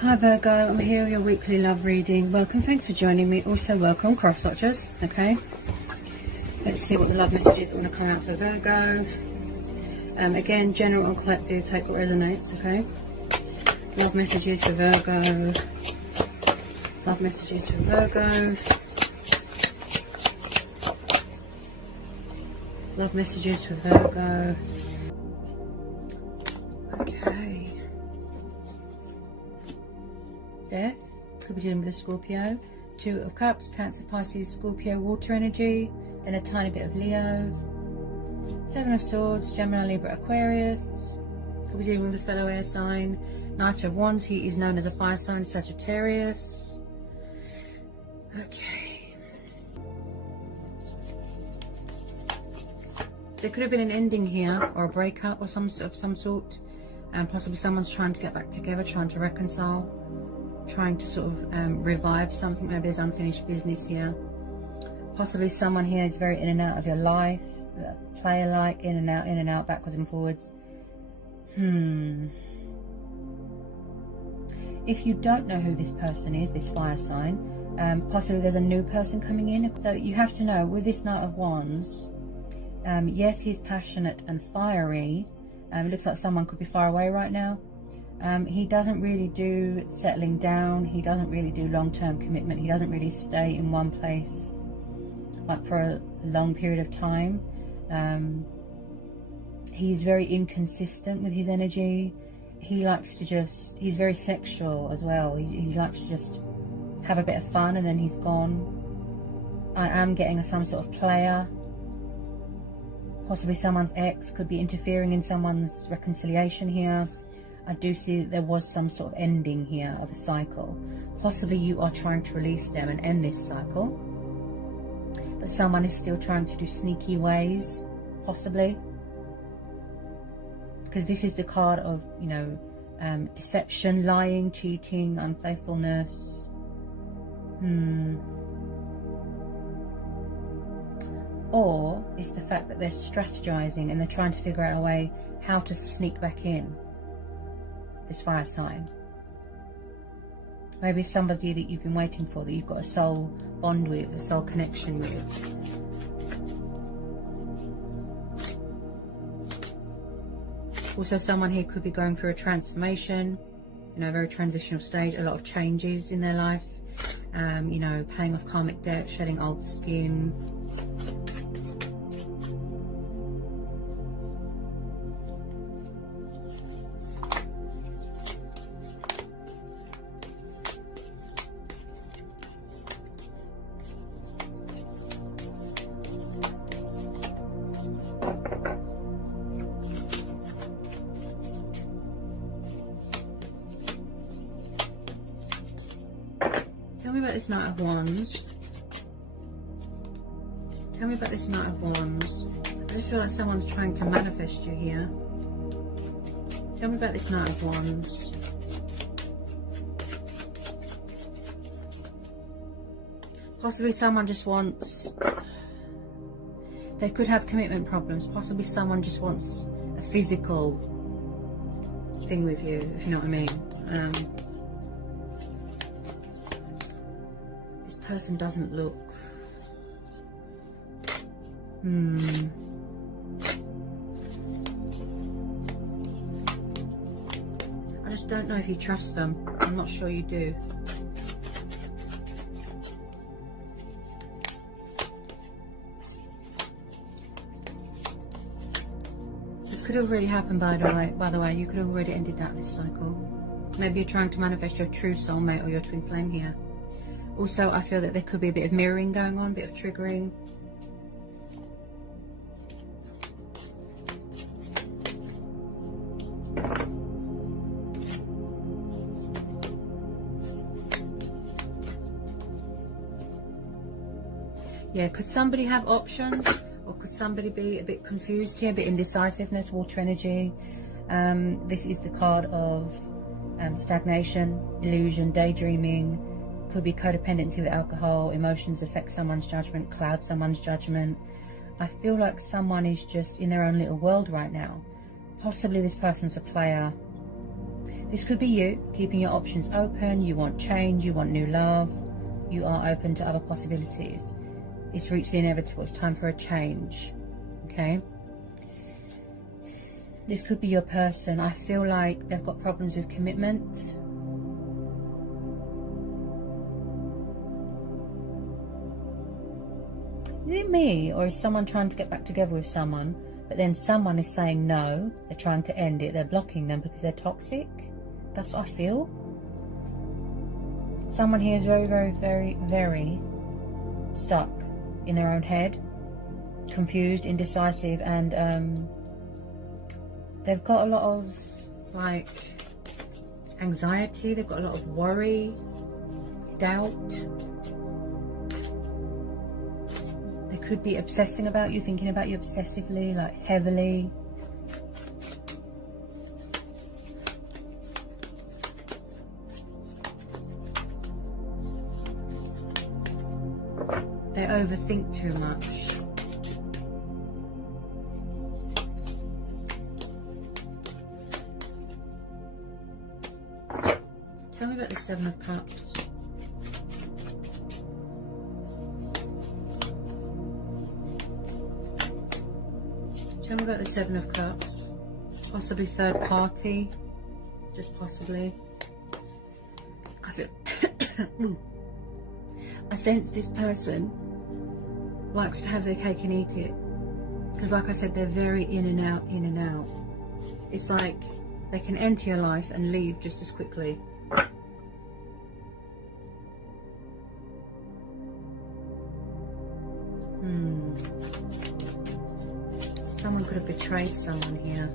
Hi Virgo, I'm here with your weekly love reading. Welcome, thanks for joining me. Also welcome cross watchers. Okay, let's see what the love messages are going to come out for Virgo. Again, general and collective, take what resonates. Okay, love messages for Virgo. Love messages for Virgo. Love messages for Virgo. Okay. Death, could be dealing with a Scorpio. Two of Cups, Cancer, Pisces, Scorpio, water energy. Then a tiny bit of Leo. Seven of Swords, Gemini, Libra, Aquarius. Could be dealing with a fellow air sign. Knight of Wands, he is known as a fire sign, Sagittarius. Okay. There could have been an ending here, or a breakup of some sort, and possibly someone's trying to get back together, trying to reconcile, trying to sort of revive something. Maybe there's unfinished business here. Possibly someone here is very in and out of your life, player-like, in and out, backwards and forwards. If you don't know who this person is, this fire sign, possibly there's a new person coming in. So you have to know, with this Knight of Wands, yes, he's passionate and fiery. It looks like someone could be far away right now. He doesn't really do settling down. He doesn't really do long-term commitment. He doesn't really stay in one place like for a long period of time. He's very inconsistent with his energy. He likes to just, he's very sexual as well. He likes to just have a bit of fun and then he's gone. I am getting some sort of player. Possibly someone's ex could be interfering in someone's reconciliation here. I do see that there was some sort of ending here of a cycle. Possibly you are trying to release them and end this cycle. But someone is still trying to do sneaky ways, possibly. Because this is the card of, you know, deception, lying, cheating, unfaithfulness. Or it's the fact that they're strategizing and they're trying to figure out a way how to sneak back in, this fire sign. Maybe somebody that you've been waiting for, that you've got a soul bond with, a soul connection with. Also, someone here could be going through a transformation, you know, a very transitional stage, a lot of changes in their life, you know, paying off karmic debt, shedding old skin. Tell me about this Knight of Wands. Tell me about this Knight of Wands. I just feel like someone's trying to manifest you here. Tell me about this Knight of Wands. Possibly someone just wants... They could have commitment problems. Possibly someone just wants a physical thing with you, if you know what I mean. This person doesn't look... I just don't know if you trust them. I'm not sure you do. This could have already happened, by the way. You could have already ended this cycle. Maybe you're trying to manifest your true soulmate or your twin flame here. Also, I feel that there could be a bit of mirroring going on, a bit of triggering. Yeah, could somebody have options? Or could somebody be a bit confused here, a bit indecisiveness, water energy? This is the card of stagnation, illusion, daydreaming. Could be codependency with alcohol. Emotions affect someone's judgment, cloud someone's judgment. I feel like someone is just in their own little world right now. Possibly this person's a player. This could be you keeping your options open. You want change, you want new love, you are open to other possibilities. It's reached the inevitable. It's time for a change. Okay? This could be your person. I feel like they've got problems with commitment. Is it me, or is someone trying to get back together with someone, but then someone is saying no, they're trying to end it, they're blocking them because they're toxic? That's what I feel. Someone here is very, very, very, very stuck in their own head, confused, indecisive, and they've got a lot of like anxiety, they've got a lot of worry, doubt. They could be obsessing about you, thinking about you obsessively, like heavily. They overthink too much. Tell me about the Seven of Cups. Tell me about the Seven of Cups. Possibly third party. Just possibly. I feel... I sense this person likes to have their cake and eat it. Because like I said, they're very in and out, in and out. It's like they can enter your life and leave just as quickly. Someone could have betrayed someone here.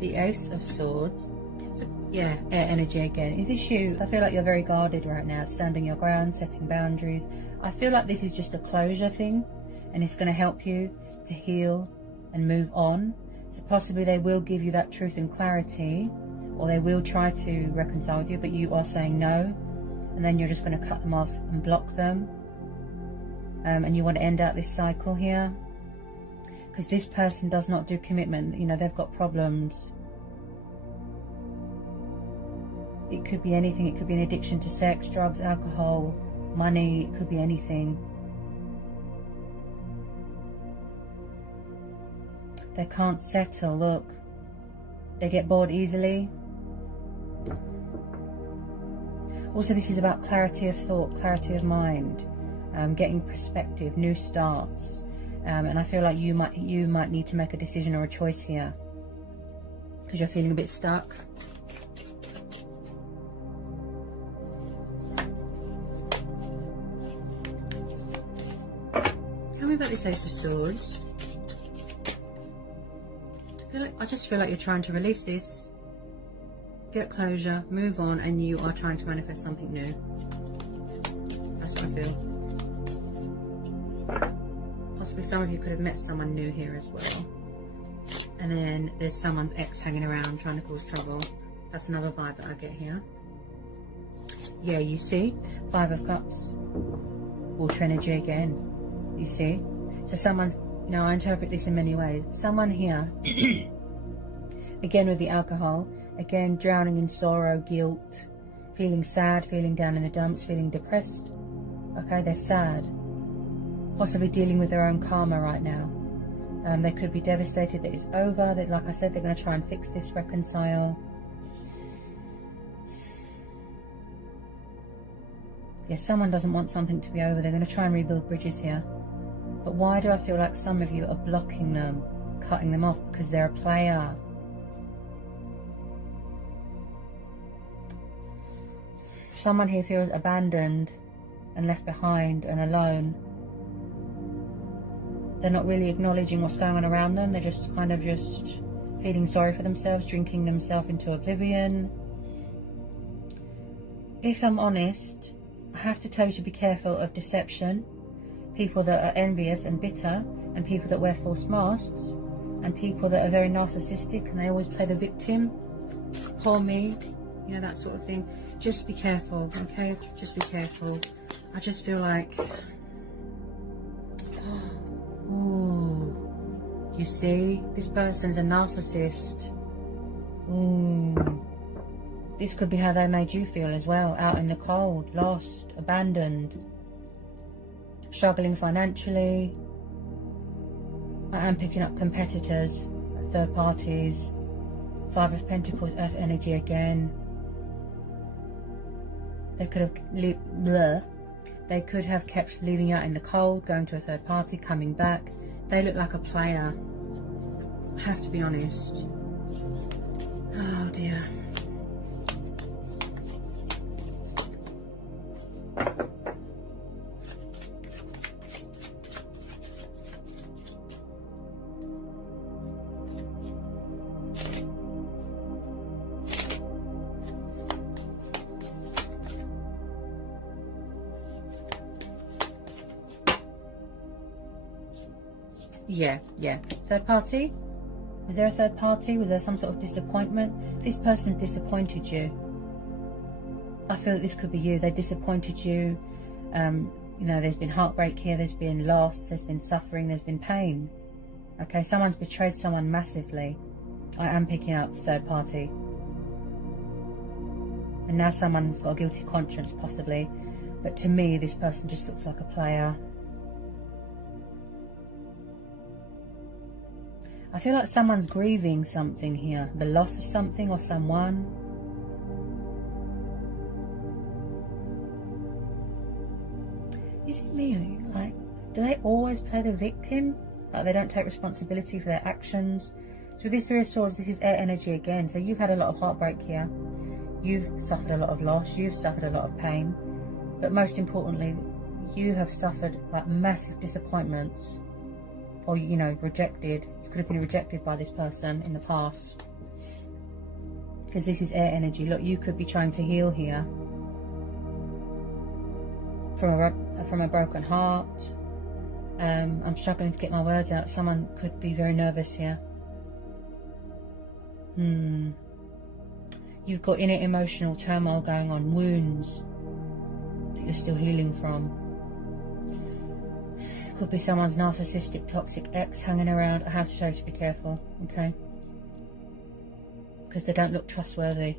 The Ace of Swords. Yeah, air energy again. Is this you? I feel like you're very guarded right now, standing your ground, setting boundaries. I feel like this is just a closure thing, and it's going to help you to heal and move on. So possibly they will give you that truth and clarity, or they will try to reconcile with you, but you are saying no, and then you're just going to cut them off and block them. And you want to end out this cycle here, because this person does not do commitment. You know, they've got problems. It could be anything. It could be an addiction to sex, drugs, alcohol, money. It could be anything. They can't settle. Look, they get bored easily. Also, this is about clarity of thought, clarity of mind, getting perspective, new starts. And I feel like you might need to make a decision or a choice here, because you're feeling a bit stuck. Tell me about this Ace of Swords. I just feel like you're trying to release this, get closure, move on, and you are trying to manifest something new. That's what I feel. Possibly some of you could have met someone new here as well. And then there's someone's ex hanging around trying to cause trouble. That's another vibe that I get here. Yeah, you see? Five of Cups. Water energy again. You see? So someone's... Now, I interpret this in many ways. Someone here, again with the alcohol, again drowning in sorrow, guilt, feeling sad, feeling down in the dumps, feeling depressed. Okay, they're sad. Possibly dealing with their own karma right now. They could be devastated that it's over. That, like I said, they're going to try and fix this, reconcile. Yeah, someone doesn't want something to be over. They're going to try and rebuild bridges here. But why do I feel like some of you are blocking them, cutting them off? Because they're a player. Someone here feels abandoned and left behind and alone. They're not really acknowledging what's going on around them. They're just kind of just feeling sorry for themselves, drinking themselves into oblivion. If I'm honest, I have to tell you to be careful of deception, people that are envious and bitter, and people that wear false masks, and people that are very narcissistic and they always play the victim. Poor me, you know, that sort of thing. Just be careful, okay? Just be careful. I just feel like, ooh, you see, this person's a narcissist. This could be how they made you feel as well, out in the cold, lost, abandoned, struggling financially. I am picking up competitors, third parties, Five of Pentacles, Earth energy again. They could have kept leaving you out in the cold, going to a third party, coming back. They look like a player. I have to be honest. Oh dear. Yeah. Third party? Was there a third party? Was there some sort of disappointment? This person disappointed you. I feel that this could be you. They disappointed you. You know, there's been heartbreak here. There's been loss. There's been suffering. There's been pain. Okay, someone's betrayed someone massively. I am picking up third party. And now someone's got a guilty conscience, possibly. But to me, this person just looks like a player. I feel like someone's grieving something here. The loss of something or someone. Is it me? Like, do they always play the victim? Like they don't take responsibility for their actions? So with this Three of Swords, this is air energy again. So you've had a lot of heartbreak here. You've suffered a lot of loss. You've suffered a lot of pain. But most importantly, you have suffered like massive disappointments. Or, you know, rejected. You could have been rejected by this person in the past. Because this is air energy. Look, you could be trying to heal here. From a broken heart. I'm struggling to get my words out. Someone could be very nervous here. You've got inner emotional turmoil going on. Wounds that you're still healing from. Could be someone's narcissistic, toxic ex hanging around. I have to tell you to be careful, okay? Because they don't look trustworthy.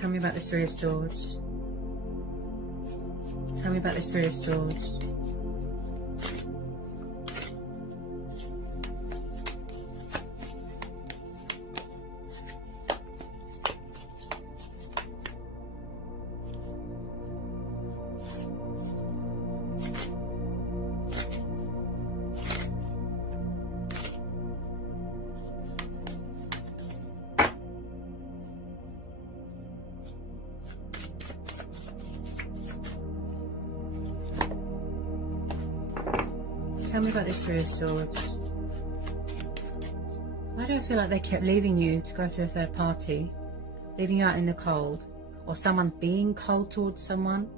Tell me about this Three of Swords. Tell me about this Three of Swords. Tell me about this Three of Swords. Why do I feel like they kept leaving you to go to a third party? Leaving you out in the cold? Or someone's being cold towards someone?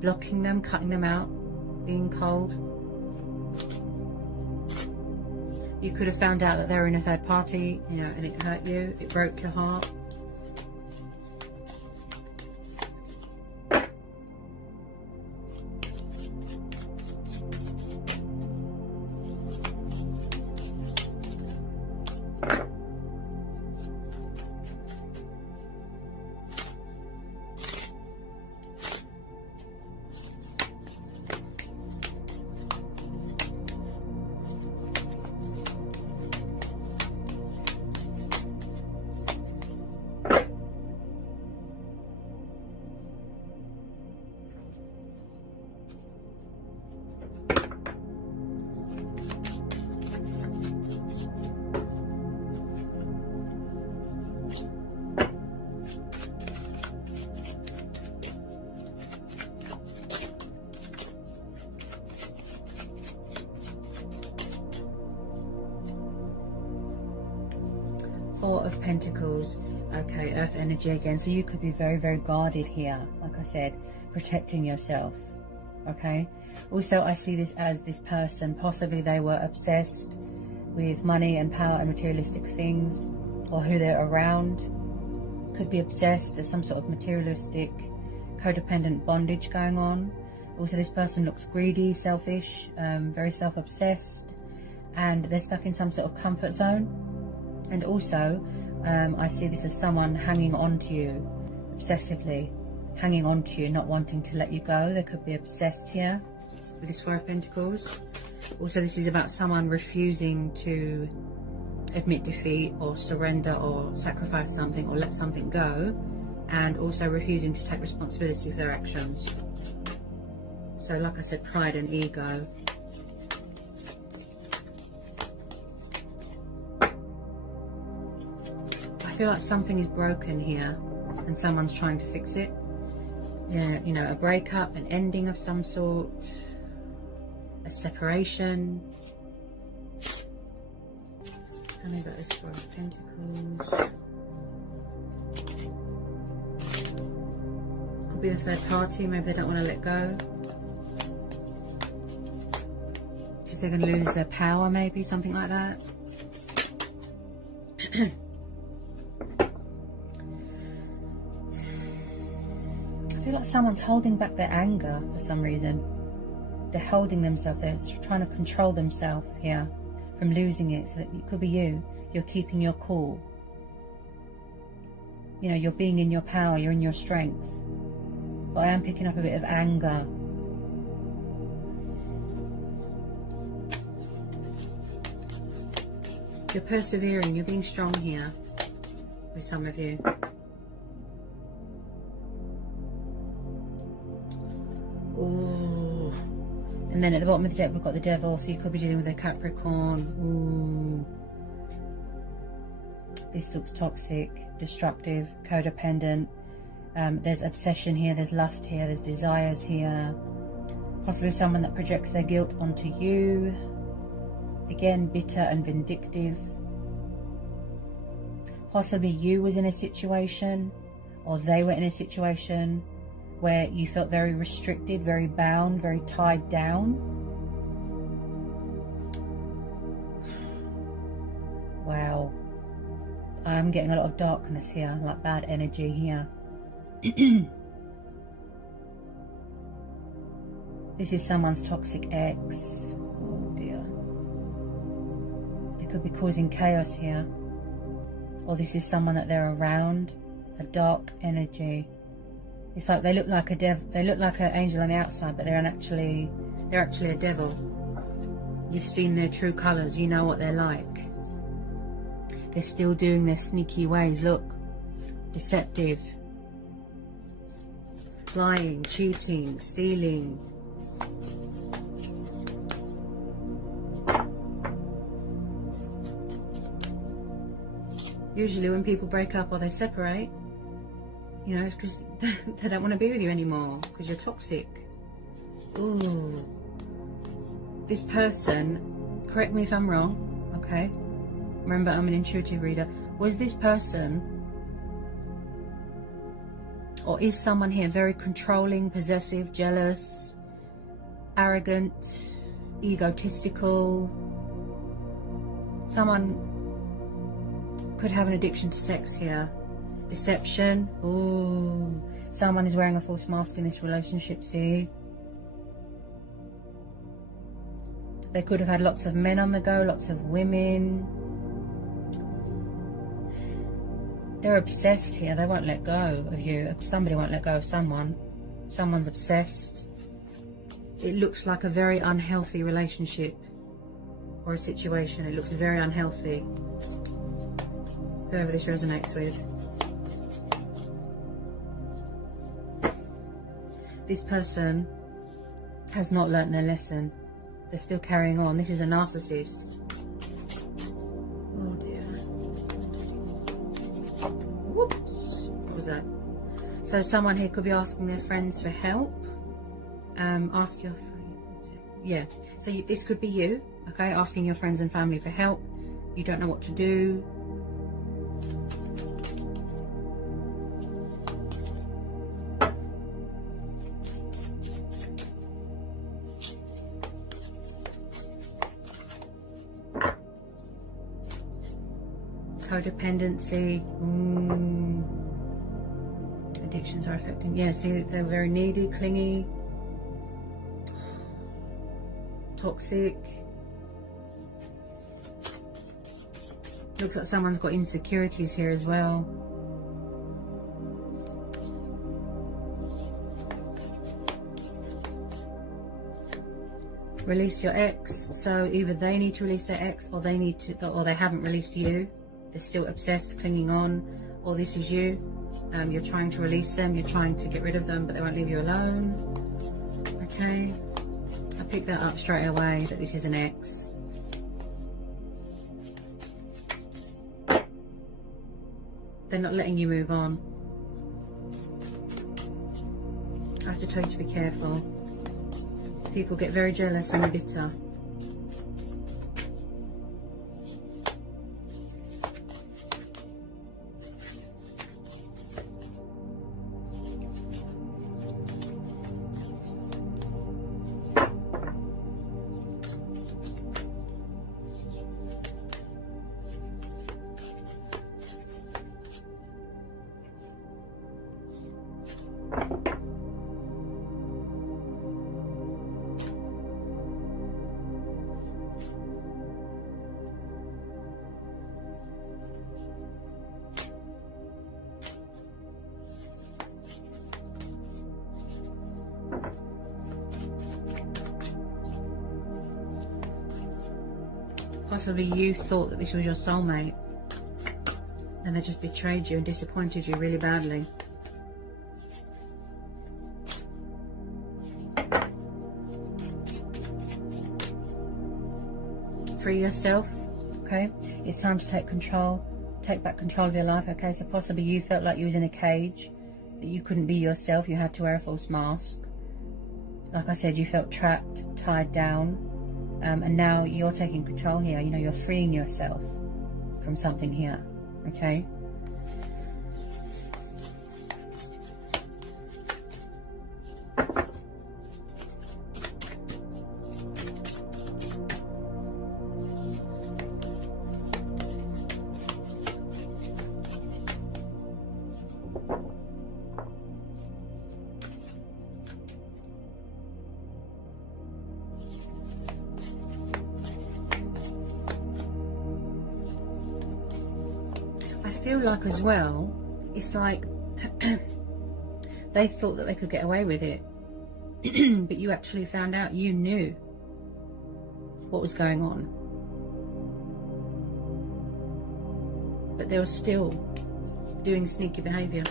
Blocking them, cutting them out? Being cold? You could have found out that they were in a third party, you know, and it hurt you. It broke your heart. Four of Pentacles. Okay, earth energy again. So you could be very, very guarded here. Like I said, protecting yourself. Okay. Also, I see this as this person, possibly they were obsessed with money and power and materialistic things, or who they're around. Could be obsessed. There's some sort of materialistic, codependent bondage going on. Also, this person looks greedy, selfish, very self-obsessed, and they're stuck in some sort of comfort zone. And also, I see this as someone hanging on to you, obsessively hanging on to you, not wanting to let you go. They could be obsessed here with this Four of Pentacles. Also, this is about someone refusing to admit defeat or surrender or sacrifice something or let something go, and also refusing to take responsibility for their actions. So like I said, pride and ego. I feel like something is broken here and someone's trying to fix it. Yeah, you know, a breakup, an ending of some sort, a separation. Tell me about this Four of Pentacles. Could be a third party, maybe they don't want to let go. Because they're going to lose their power, maybe, something like that. I feel like someone's holding back their anger for some reason. They're holding themselves, they're trying to control themselves here from losing it. So that it could be you. You're keeping your cool. You know, you're being in your power, you're in your strength. But I am picking up a bit of anger. You're persevering, you're being strong here with some of you. Ooh. And then at the bottom of the deck we've got the Devil, so you could be dealing with a Capricorn. Ooh. This looks toxic, destructive, codependent. There's obsession here, there's lust here, there's desires here. Possibly someone that projects their guilt onto you. Again, bitter and vindictive. Possibly you was in a situation, or they were in a situation where you felt very restricted, very bound, very tied down. Wow. I'm getting a lot of darkness here, like bad energy here. This is someone's toxic ex. Oh dear. They could be causing chaos here. Or this is someone that they're around. A dark energy. It's like they look like a they look like an angel on the outside, but they're actually a devil. You've seen their true colours, you know what they're like. They're still doing their sneaky ways, look. Deceptive. Lying, cheating, stealing. Usually when people break up or they separate, you know, it's because they don't want to be with you anymore, because you're toxic. Ooh. This person, correct me if I'm wrong, okay? Remember, I'm an intuitive reader. Was this person, or is someone here very controlling, possessive, jealous, arrogant, egotistical? Someone could have an addiction to sex here. Deception. Ooh. Someone is wearing a false mask in this relationship, see? They could have had lots of men on the go, lots of women. They're obsessed here. They won't let go of you. Somebody won't let go of someone. Someone's obsessed. It looks like a very unhealthy relationship or a situation. It looks very unhealthy. Whoever this resonates with. This person has not learnt their lesson. They're still carrying on. This is a narcissist. Oh dear. Whoops. What was that? So someone here could be asking their friends for help. Ask your friends. Yeah. So this could be you. Okay. Asking your friends and family for help. You don't know what to do. codependency. Addictions are affecting. Yeah, see, they're very needy, clingy, toxic. Looks like someone's got insecurities here as well. Release your ex. So either they need to release their ex, or they need to, or they haven't released you. They're still obsessed, clinging on, or this is you. You're trying to release them. You're trying to get rid of them, but they won't leave you alone. Okay. I picked that up straight away, that this is an ex. They're not letting you move on. I have to tell you to be careful. People get very jealous and bitter. Possibly you thought that this was your soulmate and they just betrayed you and disappointed you really badly. Free yourself, okay? It's time to take control, take back control of your life, okay? So possibly you felt like you was in a cage, that you couldn't be yourself, you had to wear a false mask. Like I said, you felt trapped, tied down. And now you're taking control here. You know, you're freeing yourself from something here, okay? I feel like as well, it's like they thought that they could get away with it, but you actually found out, you knew what was going on, but they were still doing sneaky behaviour.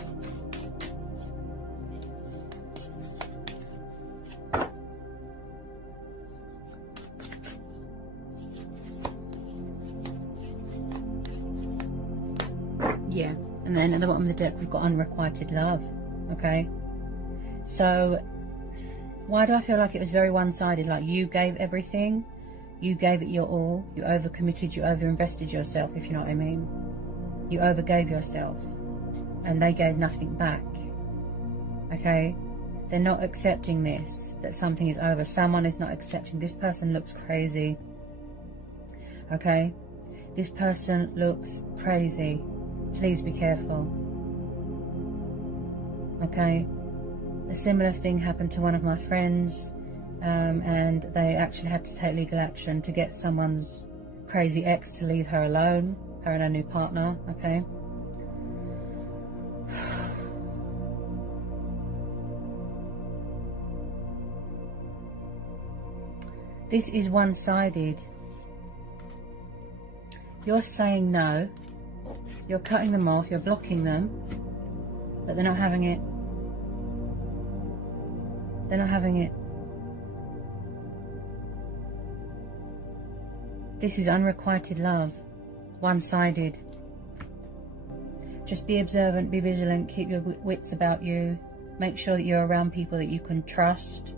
Yeah, and then at the bottom of the deck we've got unrequited love, okay? So why do I feel like it was very one-sided? Like you gave everything, you gave it your all, you overcommitted, you overinvested yourself, if you know what I mean. You overgave yourself and they gave nothing back, okay? They're not accepting this, that something is over. Someone is not accepting. This person looks crazy, okay? This person looks crazy. Please be careful, okay? A similar thing happened to one of my friends, and they actually had to take legal action to get someone's crazy ex to leave her alone, her and her new partner, okay? This is one-sided. You're saying no. You're cutting them off, you're blocking them, but they're not having it. They're not having it. This is unrequited love, one-sided. Just be observant, be vigilant, keep your wits about you. Make sure that you're around people that you can trust,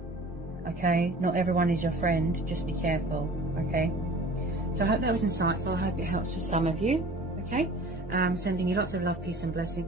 okay? Not everyone is your friend, just be careful, okay? So I hope that was insightful. I hope it helps for some of you, okay? Sending you lots of love, peace and blessings.